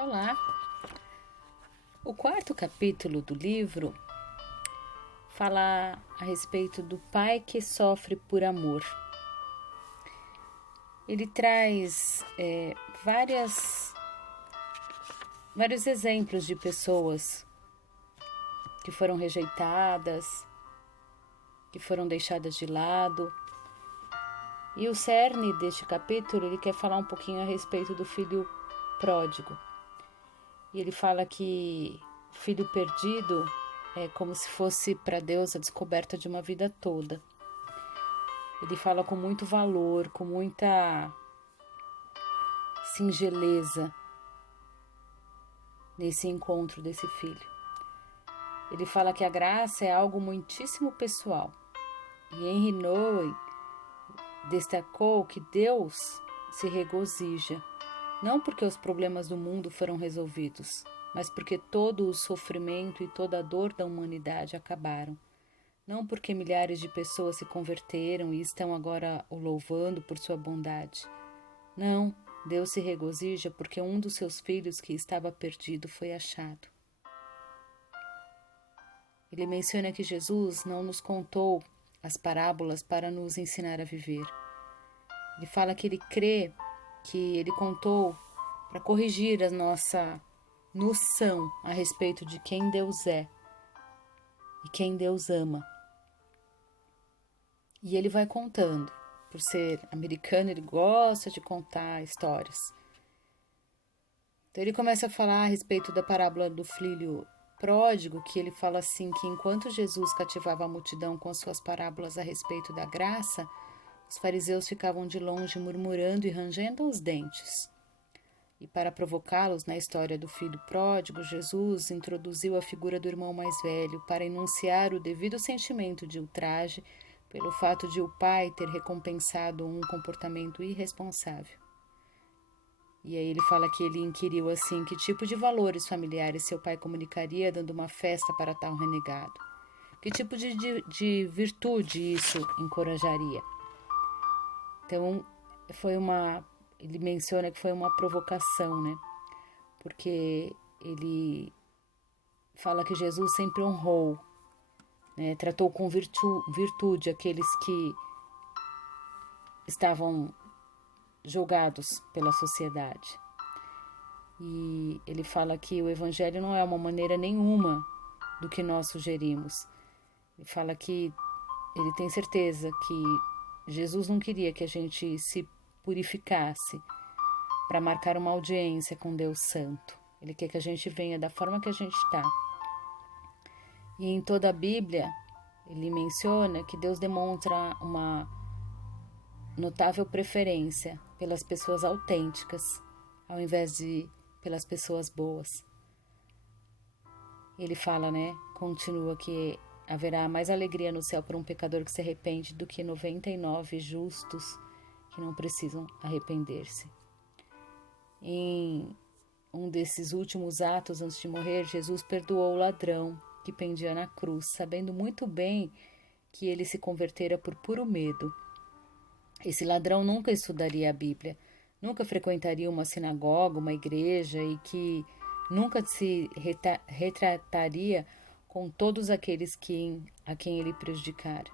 Olá! O quarto capítulo do livro fala a respeito do pai que sofre por amor. Ele traz vários exemplos de pessoas que foram rejeitadas, que foram deixadas de lado. E o cerne deste capítulo, ele quer falar um pouquinho a respeito do filho pródigo. E ele fala que o filho perdido é como se fosse para Deus a descoberta de uma vida toda. Ele fala com muito valor, com muita singeleza nesse encontro desse filho. Ele fala que a graça é algo muitíssimo pessoal. E Henry Nouwen destacou que Deus se regozija, não porque os problemas do mundo foram resolvidos, mas porque todo o sofrimento e toda a dor da humanidade acabaram. Não porque milhares de pessoas se converteram e estão agora o louvando por sua bondade. Não, Deus se regozija porque um dos seus filhos que estava perdido foi achado. Ele menciona que Jesus não nos contou as parábolas para nos ensinar a viver. Ele fala que ele crê que ele contou para corrigir a nossa noção a respeito de quem Deus é e quem Deus ama. E ele vai contando. Por ser americano, ele gosta de contar histórias. Então ele começa a falar a respeito da parábola do filho pródigo, que ele fala assim que enquanto Jesus cativava a multidão com suas parábolas a respeito da graça, os fariseus ficavam de longe murmurando e rangendo os dentes. E para provocá-los na história do filho pródigo, Jesus introduziu a figura do irmão mais velho para enunciar o devido sentimento de ultraje pelo fato de o pai ter recompensado um comportamento irresponsável. E aí ele fala que ele inquiriu assim que tipo de valores familiares seu pai comunicaria dando uma festa para tal renegado. Que tipo de virtude isso encorajaria? Então, ele menciona que foi uma provocação, né? Porque ele fala que Jesus sempre honrou, né? Tratou com virtude aqueles que estavam julgados pela sociedade. E ele fala que o evangelho não é uma maneira nenhuma do que nós sugerimos. Ele fala que ele tem certeza que Jesus não queria que a gente se purificasse para marcar uma audiência com Deus Santo. Ele quer que a gente venha da forma que a gente está. E em toda a Bíblia, ele menciona que Deus demonstra uma notável preferência pelas pessoas autênticas, ao invés de pelas pessoas boas. Ele fala, né? Continua que haverá mais alegria no céu por um pecador que se arrepende do que 99 justos que não precisam arrepender-se. Em um desses últimos atos antes de morrer, Jesus perdoou o ladrão que pendia na cruz, sabendo muito bem que ele se convertera por puro medo. Esse ladrão nunca estudaria a Bíblia, nunca frequentaria uma sinagoga, uma igreja e que nunca se retrataria com todos aqueles a quem ele prejudicara.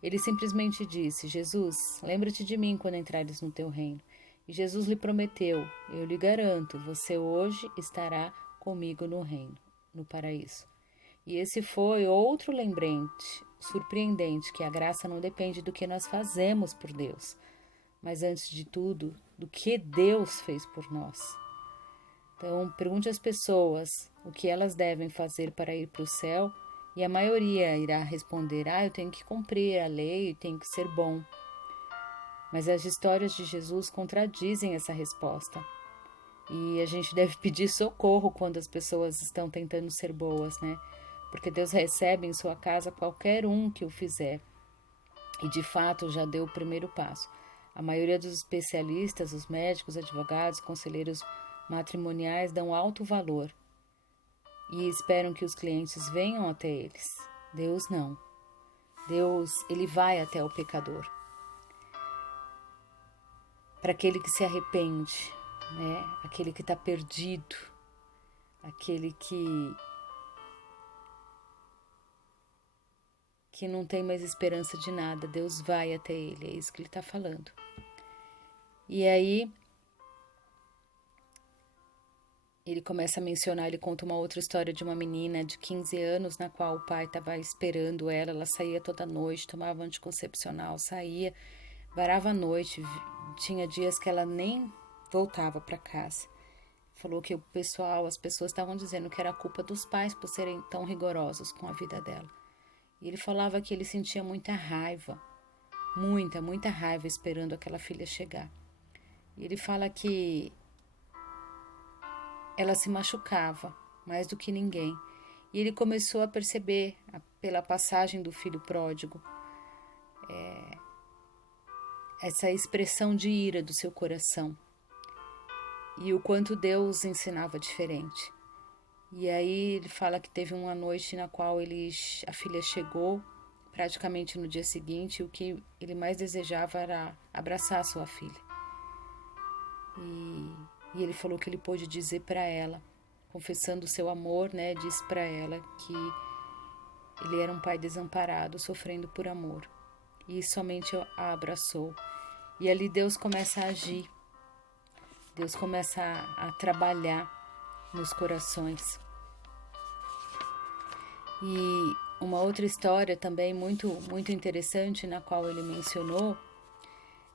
Ele simplesmente disse: Jesus, lembra-te de mim quando entrares no teu reino. E Jesus lhe prometeu: eu lhe garanto, você hoje estará comigo no reino, no paraíso. E esse foi outro lembrete surpreendente, que a graça não depende do que nós fazemos por Deus, mas antes de tudo, do que Deus fez por nós. Então, pergunte às pessoas o que elas devem fazer para ir para o céu, e a maioria irá responder: eu tenho que cumprir a lei, eu tenho que ser bom. Mas as histórias de Jesus contradizem essa resposta. E a gente deve pedir socorro quando as pessoas estão tentando ser boas, né? Porque Deus recebe em sua casa qualquer um que o fizer. E de fato já deu o primeiro passo. A maioria dos especialistas, os médicos, advogados, conselheiros matrimoniais dão alto valor e esperam que os clientes venham até eles. Deus não. Deus, ele vai até o pecador. Para aquele que se arrepende, né? Aquele que está perdido, aquele que não tem mais esperança de nada. Deus vai até ele, é isso que ele está falando. E aí ele começa a mencionar, ele conta uma outra história de uma menina de 15 anos, na qual o pai estava esperando ela saía toda noite, tomava anticoncepcional, saía, varava a noite, tinha dias que ela nem voltava para casa. Falou que as pessoas estavam dizendo que era culpa dos pais por serem tão rigorosos com a vida dela. E ele falava que ele sentia muita raiva, muita raiva esperando aquela filha chegar. E ele fala que ela se machucava mais do que ninguém. E ele começou a perceber, pela passagem do filho pródigo, essa expressão de ira do seu coração. E o quanto Deus ensinava diferente. E aí ele fala que teve uma noite na qual a filha chegou, praticamente no dia seguinte, e o que ele mais desejava era abraçar a sua filha. E ele falou que ele pôde dizer para ela, confessando o seu amor, né, disse para ela que ele era um pai desamparado, sofrendo por amor. E somente a abraçou. E ali Deus começa a agir. Deus começa a trabalhar nos corações. E uma outra história também muito interessante, na qual ele mencionou,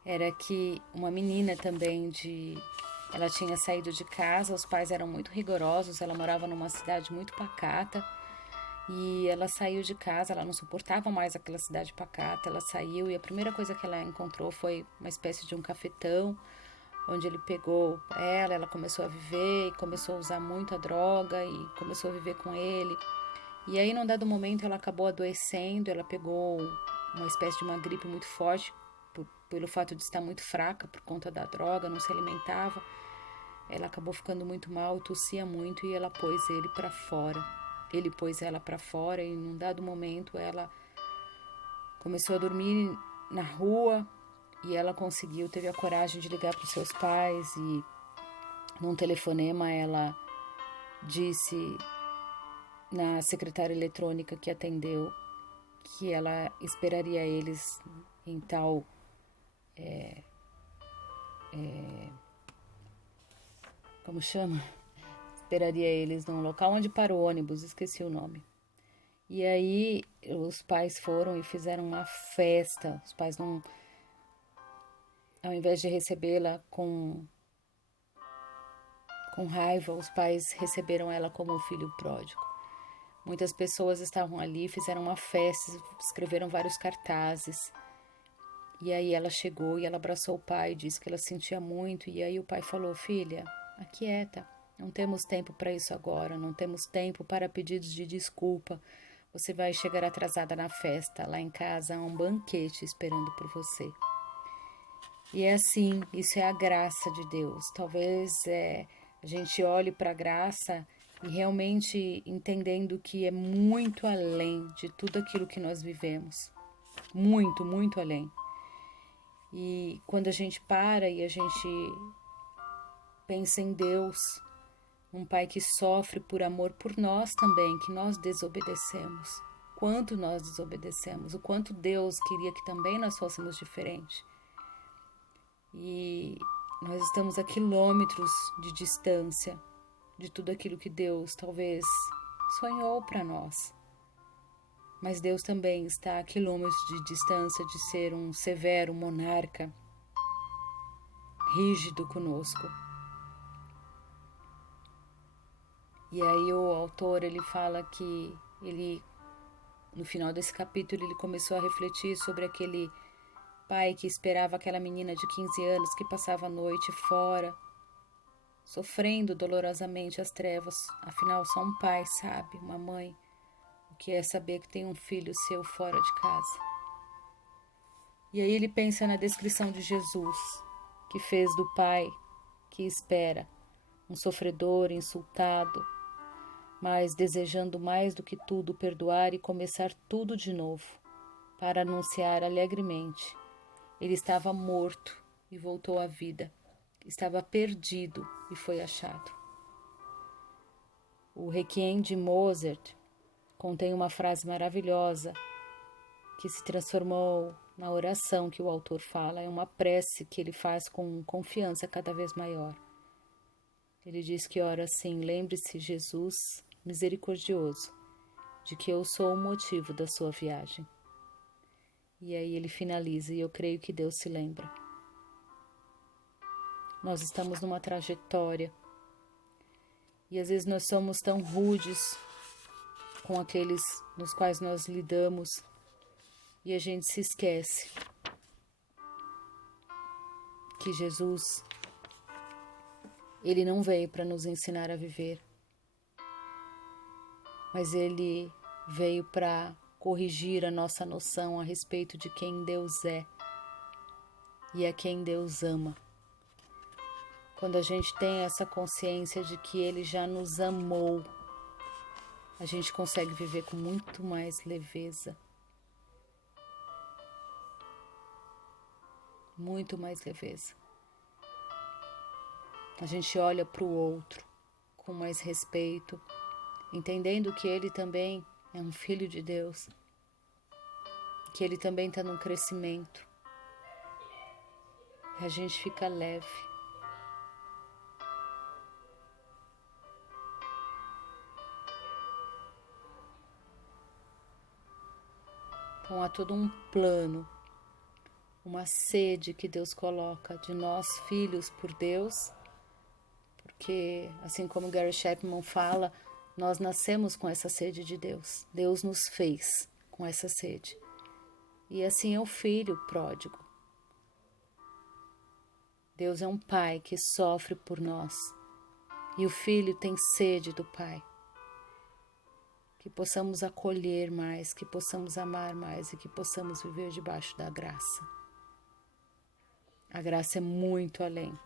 era que uma menina também ela tinha saído de casa, os pais eram muito rigorosos, ela morava numa cidade muito pacata, e ela saiu de casa, ela não suportava mais aquela cidade pacata, ela saiu e a primeira coisa que ela encontrou foi uma espécie de um cafetão, onde ele pegou ela começou a viver, e começou a usar muito a droga e começou a viver com ele. E aí, num dado momento, ela acabou adoecendo, ela pegou uma espécie de uma gripe muito forte, pelo fato de estar muito fraca por conta da droga, não se alimentava. Ela acabou ficando muito mal, tossia muito e ela pôs ele para fora. Ele pôs ela para fora e num dado momento ela começou a dormir na rua e ela teve a coragem de ligar para os seus pais e num telefonema ela disse na secretária eletrônica que atendeu que ela esperaria eles em tal como chama? Esperaria eles num local onde para o ônibus, esqueci o nome. E aí os pais foram e fizeram uma festa. Os pais não, ao invés de recebê-la com raiva, os pais receberam ela como um filho pródigo. Muitas pessoas estavam ali, fizeram uma festa, escreveram vários cartazes. E aí ela chegou e ela abraçou o pai, disse que ela sentia muito. E aí o pai falou: filha, aquieta, não temos tempo para isso agora, não temos tempo para pedidos de desculpa. Você vai chegar atrasada na festa, lá em casa há um banquete esperando por você. E é assim, isso é a graça de Deus. Talvez a gente olhe para a graça e realmente entendendo que é muito além de tudo aquilo que nós vivemos. Muito além. E quando a gente para e a gente pensa em Deus, um pai que sofre por amor por nós também, que nós desobedecemos. Quanto nós desobedecemos, o quanto Deus queria que também nós fôssemos diferentes. E nós estamos a quilômetros de distância de tudo aquilo que Deus talvez sonhou para nós. Mas Deus também está a quilômetros de distância de ser um severo monarca, rígido conosco. E aí o autor ele fala que no final desse capítulo ele começou a refletir sobre aquele pai que esperava aquela menina de 15 anos que passava a noite fora, sofrendo dolorosamente as trevas. Afinal, só um pai sabe, uma mãe, o que é saber que tem um filho seu fora de casa. E aí ele pensa na descrição de Jesus, que fez do pai que espera, um sofredor, insultado, mas desejando mais do que tudo perdoar e começar tudo de novo, para anunciar alegremente: ele estava morto e voltou à vida. estava perdido e foi achado. O Requiem de Mozart contém uma frase maravilhosa que se transformou na oração que o autor fala. É uma prece que ele faz com confiança cada vez maior. Ele diz que ora assim: lembre-se, Jesus misericordioso, de que eu sou o motivo da sua viagem. E aí ele finaliza: e eu creio que Deus se lembra. Nós estamos numa trajetória e às vezes nós somos tão rudes com aqueles nos quais nós lidamos e a gente se esquece que Jesus, ele não veio para nos ensinar a viver, mas ele veio para corrigir a nossa noção a respeito de quem Deus é e a quem Deus ama. Quando a gente tem essa consciência de que Ele já nos amou, a gente consegue viver com muito mais leveza. Muito mais leveza. A gente olha para o outro com mais respeito, entendendo que ele também é um filho de Deus, que ele também está num crescimento. E a gente fica leve. Então há todo um plano, uma sede que Deus coloca de nós, filhos por Deus, porque assim como Gary Chapman fala, nós nascemos com essa sede de Deus. Deus nos fez com essa sede. E assim é o filho pródigo. Deus é um pai que sofre por nós. E o filho tem sede do pai. Que possamos acolher mais, que possamos amar mais e que possamos viver debaixo da graça. A graça é muito além,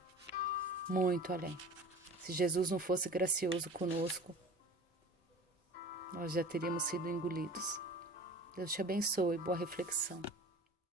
muito além. Se Jesus não fosse gracioso conosco, nós já teríamos sido engolidos. Deus te abençoe, boa reflexão.